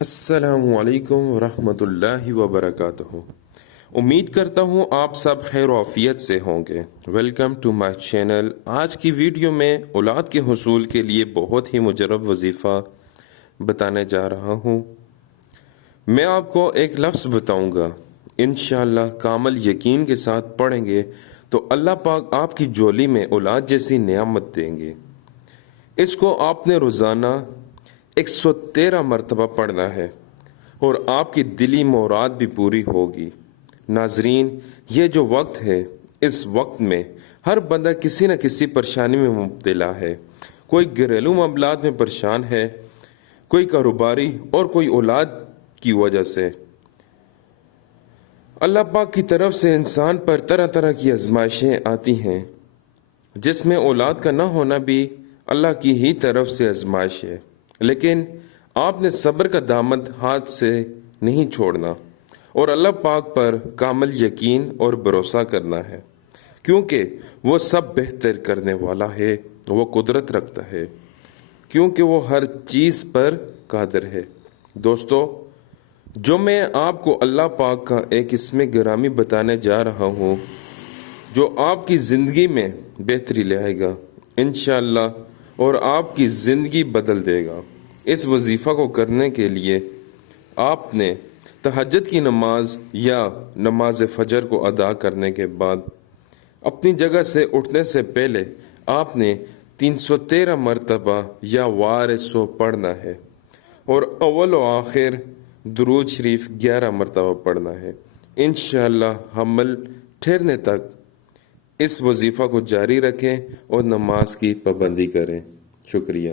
السلام علیکم ورحمۃ اللہ وبرکاتہ۔ امید کرتا ہوں آپ سب خیر و عافیت سے ہوں گے۔ Welcome to my channel. آج کی ویڈیو میں اولاد کے حصول کے لیے بہت ہی مجرب وظیفہ بتانے جا رہا ہوں۔ میں آپ کو ایک لفظ بتاؤں گا، انشاءاللہ کامل یقین کے ساتھ پڑھیں گے تو اللہ پاک آپ کی جولی میں اولاد جیسی نعمت دیں گے۔ اس کو آپ نے روزانہ 113 مرتبہ پڑھنا ہے اور آپ کی دلی مراد بھی پوری ہوگی۔ ناظرین، یہ جو وقت ہے، اس وقت میں ہر بندہ کسی نہ کسی پریشانی میں مبتلا ہے۔ کوئی گھریلو معاملات میں پریشان ہے، کوئی کاروباری اور کوئی اولاد کی وجہ سے۔ اللہ پاک کی طرف سے انسان پر طرح طرح کی آزمائشیں آتی ہیں، جس میں اولاد کا نہ ہونا بھی اللہ کی ہی طرف سے آزمائش ہے۔ لیکن آپ نے صبر کا دامن ہاتھ سے نہیں چھوڑنا اور اللہ پاک پر کامل یقین اور بھروسہ کرنا ہے، کیونکہ وہ سب بہتر کرنے والا ہے۔ وہ قدرت رکھتا ہے کیونکہ وہ ہر چیز پر قادر ہے۔ دوستو، جو میں آپ کو اللہ پاک کا ایک اسم گرامی بتانے جا رہا ہوں جو آپ کی زندگی میں بہتری لائے گا انشاءاللہ، اور آپ کی زندگی بدل دے گا۔ اس وظیفہ کو کرنے کے لیے آپ نے تہجد کی نماز یا نماز فجر کو ادا کرنے کے بعد اپنی جگہ سے اٹھنے سے پہلے آپ نے 313 مرتبہ یا وار 100 پڑھنا ہے، اور اول و آخر درود شریف 11 مرتبہ پڑھنا ہے۔ انشاءاللہ حمل ٹھہرنے تک اس وظیفہ کو جاری رکھیں اور نماز کی پابندی کریں۔ شکریہ۔